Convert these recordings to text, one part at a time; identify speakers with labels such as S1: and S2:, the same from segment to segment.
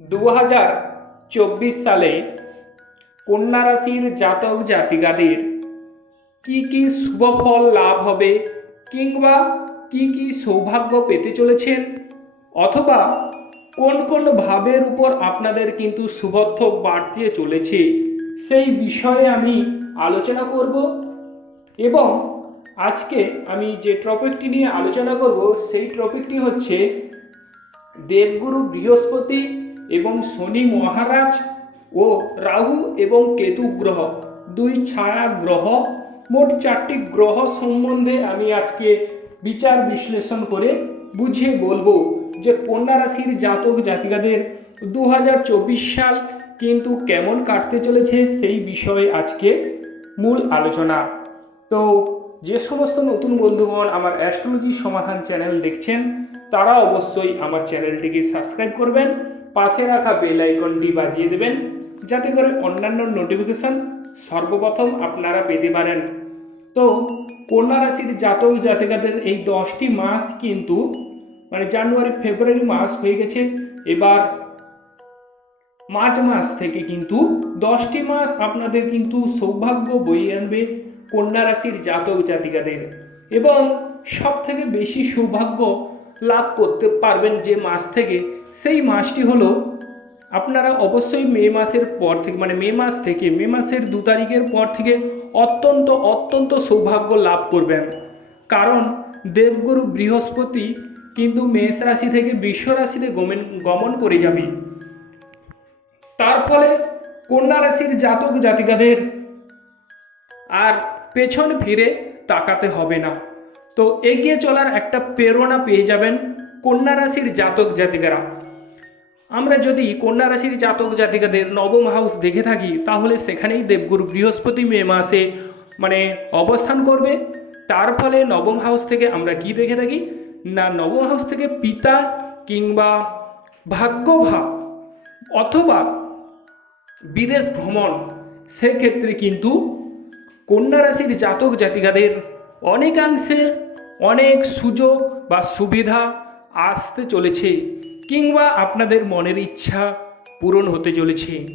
S1: দু হাজার চব্বিশ সালে কন্যা রাশির জাতক জাতিকাদের কি কি শুভ ফল লাভ হবে কিংবা কি কি সৌভাগ্য পেতে চলেছেন? অথবা কোন কোন ভাবের উপর আপনাদের কিন্তু শুভত্ব বাড়তে চলেছে সেই বিষয়ে আমি আলোচনা করব এবং আজকে আমি যে টপিকটি নিয়ে আলোচনা করব সেই টপিকটি হচ্ছে দেবগুরু বৃহস্পতি এবং শনি মহারাজ ও রাহু এবং কেতু গ্রহ, দুই ছায়া গ্রহ, মোট চারটি গ্রহ সম্বন্ধে আমি আজকে বিচার বিশ্লেষণ করে বুঝিয়ে বলব যে কন্যা রাশির জাতক জাতিকাদের দু হাজার চব্বিশ সাল কিন্তু কেমন কাটতে চলেছে সেই বিষয়ে আজকে মূল আলোচনা। তো যে সমস্ত নতুন বন্ধুগণ আমার অ্যাস্ট্রোলজি সমাধান চ্যানেল দেখছেন, তারা অবশ্যই আমার চ্যানেলটিকে সাবস্ক্রাইব করবেন পাশে রাখা বেল আইকনটি বাজিয়ে দেবেন যাতে করে অন্যান্য নোটিফিকেশন সর্বপ্রথম আপনারা পেতে পারেন। তো কন্যা রাশির জাতক জাতিকাদের এই দশটি মাস কিন্তু মানে জানুয়ারি, ফেব্রুয়ারি মাস হয়ে গেছে। এবার মার্চ মাস থেকে কিন্তু দশটি মাস আপনাদের কিন্তু সৌভাগ্য বয়ে আনবে কন্যা রাশির জাতক জাতিকাদের। এবং সব থেকে বেশি সৌভাগ্য লাভ করতে পারবেন যে মাস থেকে, সেই মাসটি হলো আপনারা অবশ্যই মে মাসের পর থেকে মানে মে মাস থেকে, মে মাসের দু তারিখের পর থেকে অত্যন্ত অত্যন্ত সৌভাগ্য লাভ করবেন। কারণ দেবগুরু বৃহস্পতি কিন্তু মেষ রাশি থেকে বৃষ রাশিতে গমন গমন করে যাবে। তার ফলে কন্যা রাশির জাতক জাতিকাদের আর পেছন ফিরে তাকাতে হবে না। তো এগিয়ে চলার একটা প্রেরণা পেয়ে যাবেন কন্যা রাশির জাতক জাতিকারা। আমরা যদি কন্যা রাশির জাতক জাতিকাদের নবম হাউস দেখে থাকি, তাহলে সেখানেই দেবগুরু বৃহস্পতি মে মাসে মানে অবস্থান করবে। তার ফলে নবম হাউস থেকে আমরা কি দেখে থাকি? না, নবম হাউস থেকে পিতা কিংবা ভাগ্যভাব অথবা বিদেশ ভ্রমণ, সেক্ষেত্রে কিন্তু কন্যা রাশির জাতক জাতিকাদের অনেকাংশে অনেক সুযোগ বা সুবিধা আসতে চলেছে কিংবা আপনাদের মনের ইচ্ছা পূরণ হতে চলেছে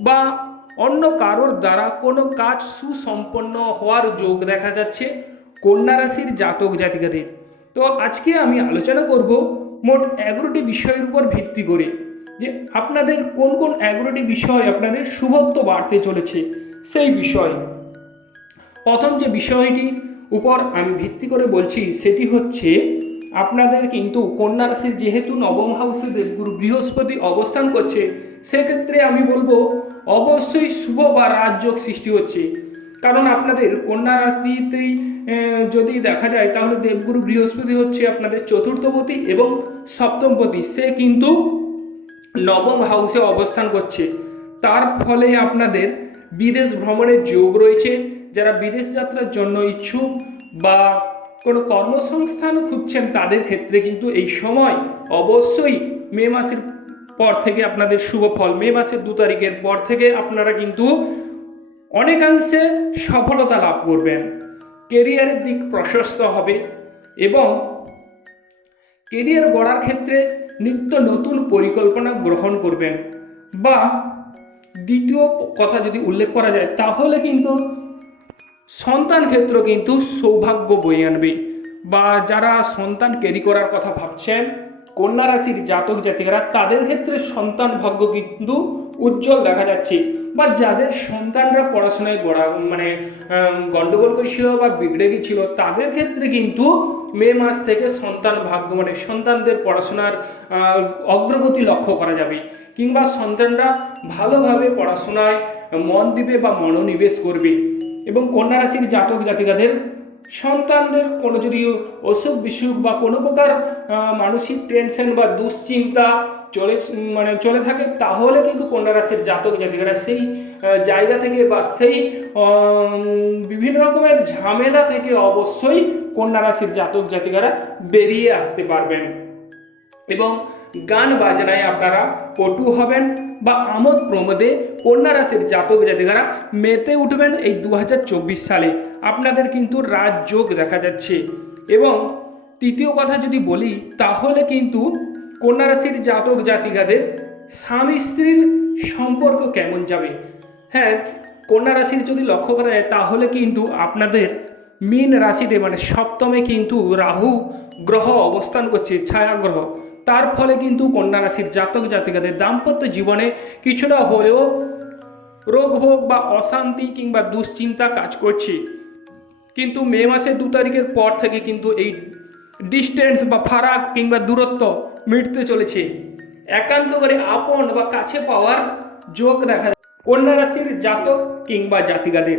S1: বা অন্য কারোর দ্বারা কোনো কাজ সুসম্পন্ন হওয়ার যোগ দেখা যাচ্ছে কন্যা রাশির জাতক জাতিকাদের। তো আজকে আমি আলোচনা করব মোট এগারোটি বিষয়ের উপর ভিত্তি করে যে আপনাদের কোন কোন এগারোটি বিষয় আপনাদের শুভত্ব বাড়তে চলেছে সেই বিষয়। প্রথম যে বিষয়টির উপর আমি ভিত্তি করে বলছি, সেটি হচ্ছে আপনাদের কিন্তু কন্যা রাশির যেহেতু নবম হাউসে দেবগুরু বৃহস্পতি অবস্থান করছে, সেক্ষেত্রে আমি বলব অবশ্যই শুভ বা রাজযোগ সৃষ্টি হচ্ছে। কারণ আপনাদের কন্যা রাশিতেই যদি দেখা যায়, তাহলে দেবগুরু বৃহস্পতি হচ্ছে আপনাদের চতুর্থপতি এবং সপ্তমপতি। সে কিন্তু নবম হাউসে অবস্থান করছে। তার ফলে আপনাদের বিদেশ ভ্রমণের যোগ রয়েছে। যারা বিদেশ যাত্রার জন্য ইচ্ছুক বা কোনো কর্মসংস্থান খুঁজছেন, তাদের ক্ষেত্রে কিন্তু এই সময় অবশ্যই মে মাসের পর থেকে আপনাদের শুভ ফল, মে মাসের দু তারিখের পর থেকে আপনারা কিন্তু অনেকাংশে সফলতা লাভ করবেন। কেরিয়ারের দিক প্রশস্ত হবে এবং কেরিয়ার গড়ার ক্ষেত্রে নিত্য নতুন পরিকল্পনা গ্রহণ করবেন। বা দ্বিতীয় কথা যদি উল্লেখ করা যায়, তাহলে কিন্তু সন্তান ক্ষেত্র কিন্তু সৌভাগ্য বয়ে আনবে। বা যারা সন্তান ক্যারি করার কথা ভাবছেন কন্যা রাশির জাতক জাতিকারা তাদের ক্ষেত্রে সন্তান ভাগ্য কিন্তু উজ্জ্বল দেখা যাচ্ছে। বা যাদের সন্তানরা পড়াশোনায় গড়া মানে আম, গন্ডগোল করেছিল বা বিগড়ে গেছিল তাদের ক্ষেত্রে কিন্তু মে মাস থেকে সন্তান ভাগ্য মানে সন্তানদের পড়াশোনার অগ্রগতি লক্ষ্য করা যাবে। কিংবা সন্তানরা ভালোভাবে পড়াশোনায় মন দিবে বা মনোনিবেশ করবে। এবং কন্যা রাশির জাতক জাতিকাদের সন্তানদের কোনো যদি অসুখ বিসুখ বা কোনো প্রকার মানসিক টেনশন বা দুশ্চিন্তা চলে মানে চলে থাকে, তাহলে কিন্তু কন্যা রাশির জাতক জাতিকারা সেই জায়গা থেকে বা সেই বিভিন্ন রকমের ঝামেলা থেকে অবশ্যই কন্যা রাশির জাতক জাতিকারা বেরিয়ে আসতে পারবেন। এবং গান বাজনায় আপনারা পটু হবেন বা আমোদ প্রমোদে কন্যা রাশির জাতক জাতিকারা মেতে উঠবেন এই দু হাজার চব্বিশ সালে। আপনাদের কিন্তু রাজযোগ দেখা যাচ্ছে। এবং তৃতীয় কথা যদি বলি, তাহলে কিন্তু কন্যা রাশির জাতক জাতিকাদের স্বামী স্ত্রীর সম্পর্ক কেমন যাবে? হ্যাঁ কন্যা রাশির যদি লক্ষ্য করা যায়, তাহলে কিন্তু আপনাদের মীন রাশিতে মানে সপ্তমে কিন্তু রাহু গ্রহ অবস্থান করছে, ছায়া গ্রহ। তার ফলে কিন্তু কন্যা রাশির জাতক জাতিকাদের দাম্পত্য জীবনে কিছুটা হলেও রোগ ভোগ বা অশান্তি কিংবা দুশ্চিন্তা কাজ করছে। কিন্তু মে মাসের দু তারিখের পর থেকে কিন্তু এই ডিস্টেন্স বা ফারাক কিংবা দূরত্ব মিটতে চলেছে। একান্ত করে আপন বা কাছে পাওয়ার যোগ দেখা যায়। কন্যা রাশির জাতক কিংবা জাতিকাদের,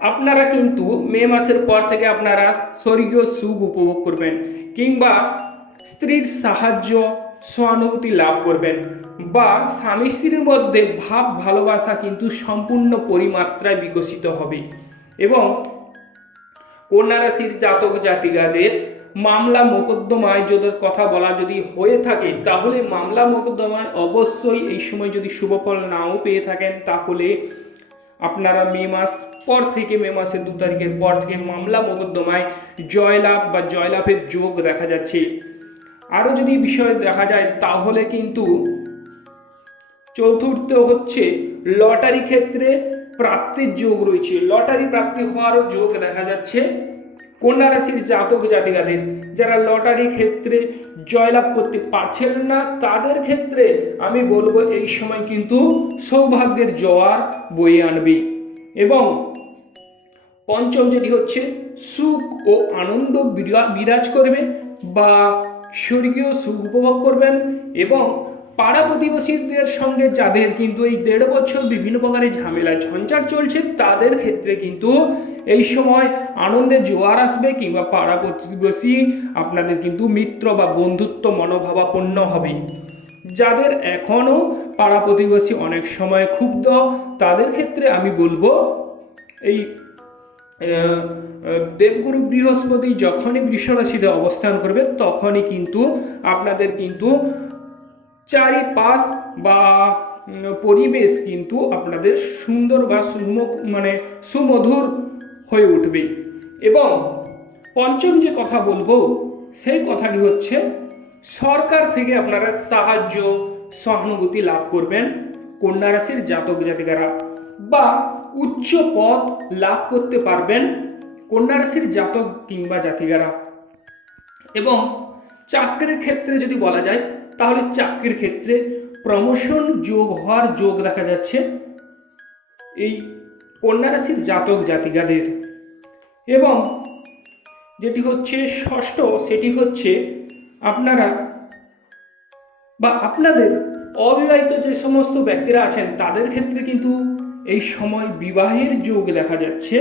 S1: আপনারা কিন্তু মে মাসের পর থেকে আপনারা স্বর্গীয় সুখ উপভোগ করবেন কিংবা স্ত্রীর সাহায্য, সহানুভূতি লাভ করবেন বা স্বামী স্ত্রীর মধ্যে ভাব ভালোবাসা কিন্তু সম্পূর্ণ পরিমাত্রায় বিকশিত হবে এবং কন্যা রাশির জাতক জাতিকাদের মামলা মোকদ্দমায় যদি কথা বলা যদি হয়ে থাকে, তাহলে মামলা মোকদ্দমায় অবশ্যই এই সময় যদি শুভফল নাও পেয়ে থাকেন, তাহলে আপনারা মে মাস পর থেকে, মে মাসের দু তারিখের পর থেকে মামলা মোকদ্দমায় জয়লাভ বা জয়লাভের যোগ দেখা যাচ্ছে। আরও যদি বিষয় দেখা যায়, তাহলে কিন্তু চতুর্থ হচ্ছে লটারি ক্ষেত্রে প্রাপ্তির যোগ রয়েছে। লটারি প্রাপ্তি হওয়ারও যোগ দেখা যাচ্ছে কন্যা রাশির জাতক জাতিকাদের। যারা লটারি ক্ষেত্রে জয়লাভ করতে পারছেন না, তাদের ক্ষেত্রে আমি বলব এই সময় কিন্তু সৌভাগ্যের জোয়ার বয়ে আনবে। এবং পঞ্চম যেটি হচ্ছে, সুখ ও আনন্দ বিরা- বিরাজ করবে বা স্বর্গীয় সুখ উপভোগ করবেন এবং পাড়া প্রতিবেশীদের সঙ্গে যাদের কিন্তু এই দেড় বছর বিভিন্ন প্রকারের ঝামেলা, ঝঞ্ঝাট চলছে, তাদের ক্ষেত্রে কিন্তু এই সময় আনন্দের জোয়ার আসবে কিংবা পাড়া প্রতিবেশী আপনাদের কিন্তু মিত্র বা বন্ধুত্ব মনোভাবাপন্ন হবে। যাদের এখনও পাড়া প্রতিবেশী অনেক সময় ক্ষুব্ধ, তাদের ক্ষেত্রে আমি বলব এই দেবগুরু বৃহস্পতি যখনই বৃষ রাশিতে অবস্থান করবে, তখনই কিন্তু আপনাদের কিন্তু চারিপাশ বা পরিবেশ কিন্তু আপনাদের সুন্দর বা সুমুখ মানে সুমধুর হয়ে উঠবে। এবং পঞ্চম যে কথা বলব, সেই কথাটি হচ্ছে, সরকার থেকে আপনারা সাহায্য, সহানুভূতি লাভ করবেন কন্যা রাশির জাতক জাতিকারা বা উচ্চ পদ লাভ করতে পারবেন কন্যা রাশির জাতক কিংবা জাতিকারা। এবং চাকরির ক্ষেত্রে যদি বলা যায়, তাহলে চাকরির ক্ষেত্রে প্রমোশন যোগ হওয়ার যোগ দেখা যাচ্ছে এই কন্যা রাশির জাতক জাতিকাদের। এবং যেটি হচ্ছে ষষ্ঠ, সেটি হচ্ছে আপনারা বা আপনাদের অবিবাহিত যে সমস্ত ব্যক্তিরা আছেন, তাদের ক্ষেত্রে কিন্তু এই সময় বিবাহের যোগ দেখা যাচ্ছে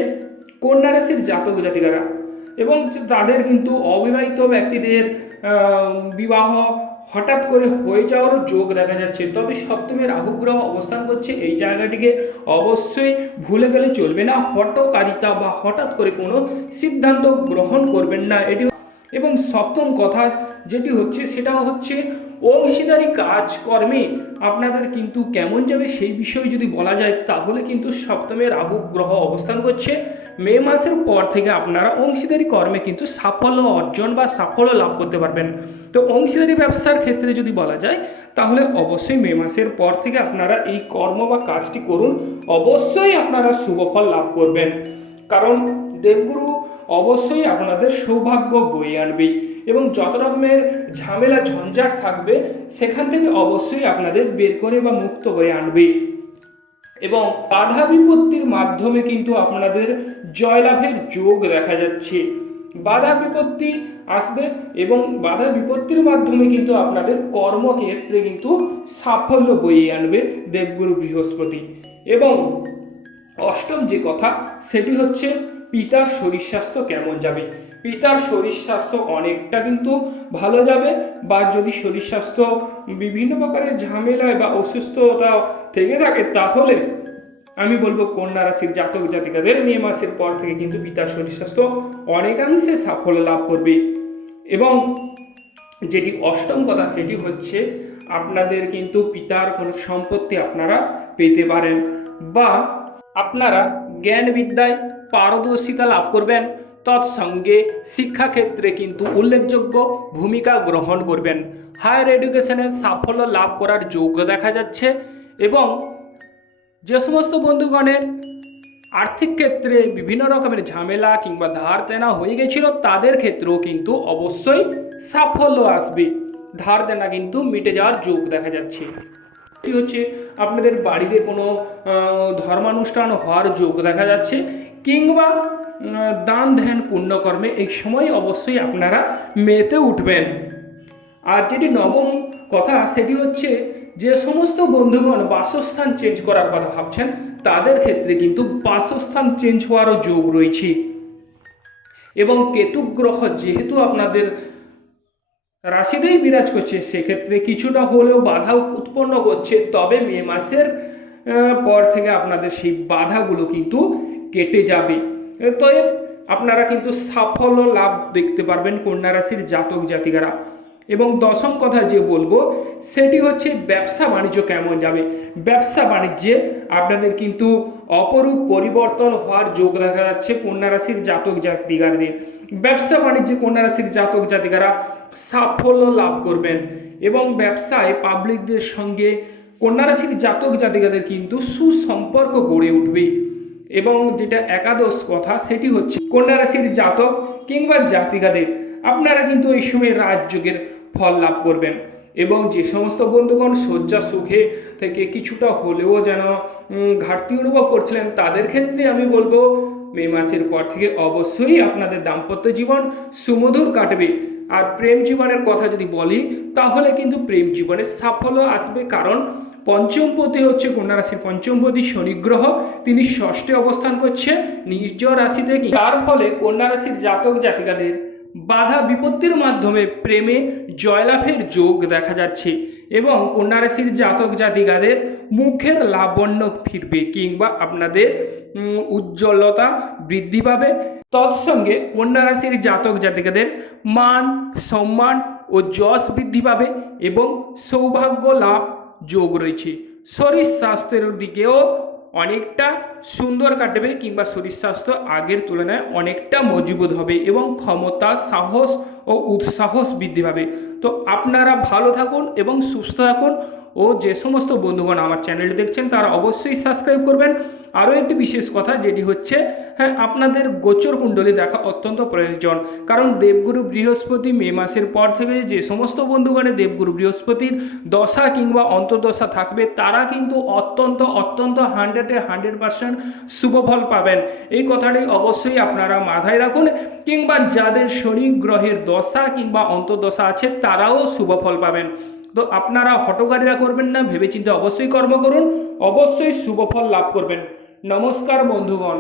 S1: কন্যা রাশির জাতক জাতিকারা এবং তাদের কিন্তু অবিবাহিত ব্যক্তিদের বিবাহ হঠাৎ করে হয়ে যাওয়ারও যোগ দেখা যাচ্ছে। তবে সপ্তমে রাহু গ্রহ অবস্থান করছে এই জায়গাটিকে অবশ্যই ভুলে গেলে চলবে না। হটকারিতা বা হঠাৎ করে কোনো সিদ্ধান্ত গ্রহণ করবেন না। এটি এবং সপ্তম কথা যেটি হচ্ছে সেটা হচ্ছে অংশীদারি কাজকর্মে আপনাদের কিন্তু কেমন যাবে সেই বিষয়ে যদি বলা যায়, তাহলে কিন্তু সপ্তমে রাহু গ্রহ অবস্থান করছে। মে মাসের পর থেকে আপনারা অংশীদারি কর্মে কিন্তু সাফল্য অর্জন বা সাফল্য লাভ করতে পারবেন। তো অংশীদারি ব্যবসার ক্ষেত্রে যদি বলা যায়, তাহলে অবশ্যই মে মাসের পর থেকে আপনারা এই কর্ম বা কাজটি করুন। অবশ্যই আপনারা শুভফল লাভ করবেন। কারণ দেবগুরু অবশ্যই আপনাদের সৌভাগ্য বই আনবে এবং যত রকমের ঝামেলা, ঝঞ্ঝাট থাকবে, সেখান থেকে অবশ্যই আপনাদের বের করে বা মুক্ত করে আনবে। এবং বাধা বিপত্তির মাধ্যমে কিন্তু আপনাদের জয়লাভের যোগ দেখা যাচ্ছে। বাধা বিপত্তি আসবে এবং বাধা বিপত্তির মাধ্যমে কিন্তু আপনাদের কর্মক্ষেত্রে কিন্তু সাফল্য বইয়ে আনবে দেবগুরু বৃহস্পতি। এবং অষ্টম যে কথা, সেটি হচ্ছে পিতার শরীর স্বাস্থ্য কেমন যাবে? পিতার শরীর স্বাস্থ্য অনেকটা কিন্তু ভালো যাবে বা যদি শরীর স্বাস্থ্য বিভিন্ন প্রকারের ঝামেলায় বা অসুস্থতা থেকে থাকে, তাহলে আমি বলব কন্যা রাশির জাতক জাতিকাদের মে মাসের পর থেকে কিন্তু পিতার শরীর স্বাস্থ্য অনেকাংশে সাফল্য লাভ করবে। এবং যেটি অষ্টম কথা, সেটি হচ্ছে আপনাদের কিন্তু পিতার কোনো সম্পত্তি আপনারা পেতে পারেন বা আপনারা জ্ঞান বিদ্যায় পারদর্শিতা লাভ করবেন। তৎসঙ্গে শিক্ষাক্ষেত্রে কিন্তু উল্লেখযোগ্য ভূমিকা গ্রহণ করবেন। হায়ার এডুকেশনে সাফল্য লাভ করার যোগ্য দেখা যাচ্ছে এবং যে সমস্ত বন্ধুগণের আর্থিক ক্ষেত্রে বিভিন্ন রকমের ঝামেলা কিংবা ধার দেনা হয়ে গেছিল, তাদের ক্ষেত্রেও কিন্তু অবশ্যই সাফল্য আসবে। ধার দেনা কিন্তু মিটে যাওয়ার যোগ দেখা যাচ্ছে। এটি হচ্ছে আপনাদের বাড়িতে কোনো ধর্মানুষ্ঠান হওয়ার যোগ দেখা যাচ্ছে। কিংবা দান ধ্যান পুণ্যকর্মে এই সময় অবশ্যই আপনারা মেতে উঠবেন। আর যেটি নবম কথা, সেটি হচ্ছে যে সমস্ত বন্ধুগণ বাসস্থান চেঞ্জ করার কথা ভাবছেন, তাদের ক্ষেত্রে কিন্তু বাসস্থান চেঞ্জ হওয়ারও যোগ রয়েছে। এবং কেতু গ্রহ যেহেতু আপনাদের রাশিতেই বিরাজ করছে, সেক্ষেত্রে কিছুটা হলেও বাধা উৎপন্ন করছে, তবে মে মাসের পর থেকে আপনাদের সেই বাধাগুলো কিন্তু কেটে যাবে। তবে আপনারা কিন্তু সাফল্য লাভ দেখতে পারবেন কন্যা রাশির জাতক জাতিকারা। এবং দশম কথা যে বলব, সেটি হচ্ছে ব্যবসা বাণিজ্য কেমন যাবে। ব্যবসা বাণিজ্যে আপনাদের কিন্তু অপরূপ পরিবর্তন হওয়ার যোগ দেখা যাচ্ছে কন্যা রাশির জাতক জাতিকারদের ব্যবসা বাণিজ্যে কন্যা রাশির জাতক জাতিকারা সাফল্য লাভ করবেন। এবং ব্যবসায় পাবলিকদের সঙ্গে কন্যা রাশির জাতক জাতিকাদের কিন্তু সুসম্পর্ক গড়ে উঠবে। এবং যেটা একাদশ কথা সেটি হচ্ছে কন্যা রাশির জাতক কিংবা জাতিকাদের, আপনারা কিন্তু এই সময় রাজযোগের ফল লাভ করবেন। এবং যে সমস্ত বন্ধুগণ শয্যা সুখে থেকে কিছুটা হলেও যেন ঘাটতি অনুভব করছিলেন, তাদের ক্ষেত্রে আমি বলব, মে মাসের পর থেকে অবশ্যই আপনাদের দাম্পত্য জীবন সুমধুর কাটবে। আর প্রেম জীবনের কথা যদি বলি, তাহলে কিন্তু প্রেম জীবনে সাফল্য আসবে। কারণ পঞ্চমপতি হচ্ছে কন্যা রাশির পঞ্চমপতি শনি গ্রহ। তিনি ষষ্ঠে অবস্থান করছে নিজ রাশিতে তার ফলে কন্যা রাশির জাতক জাতিকাদের বাধা বিপত্তির মাধ্যমে প্রেমে জয়লাভের যোগ দেখা যাচ্ছে এবং কন্যা রাশির জাতক জাতিকাদের মুখের লাবণ্য ফিরবে কিংবা আপনাদের উজ্জ্বলতা বৃদ্ধি পাবে। তৎসঙ্গে কন্যা রাশির জাতক জাতিকাদের মান, সম্মান ও যশ বৃদ্ধি পাবে এবং সৌভাগ্য লাভ যোগ রয়েছে। শরীর স্বাস্থ্যের দিকেও অনেকটা সুন্দর কাটবে কিংবা শরীর স্বাস্থ্য আগের তুলনায় অনেকটা মজবুত হবে এবং ক্ষমতা, সাহস ও উৎসাহস বৃদ্ধি পাবে। তো আপনারা ভালো থাকুন এবং সুস্থ থাকুন। ও যে সমস্ত বন্ধুগণ আমার চ্যানেলটি দেখছেন, তারা অবশ্যই সাবস্ক্রাইব করবেন। আরও একটি বিশেষ কথা, যেটি হচ্ছে হ্যাঁ আপনাদের গোচর কুণ্ডলী দেখা অত্যন্ত প্রয়োজন। কারণ দেবগুরু বৃহস্পতি মে মাসের পর থেকে যে সমস্ত বন্ধুগণের দেবগুরু বৃহস্পতির দশা কিংবা অন্তর্দশা থাকবে, তারা কিন্তু অত্যন্ত অত্যন্ত হান্ড্রেডে হান্ড্রেড পার্সেন্ট শুভফল পাবেন। এই কথাটি অবশ্যই আপনারা মাথায় রাখুন। কিংবা যাদের শনি গ্রহের দশা কিংবা অন্তর্দশা আছে, তারাও শুভ ফল পাবেন। তো আপনারা হটকারিতা করবেন না, ভেবেচিন্তে অবশ্যই কর্ম করুন, অবশ্যই শুভ ফল লাভ করবেন। নমস্কার বন্ধুগণ।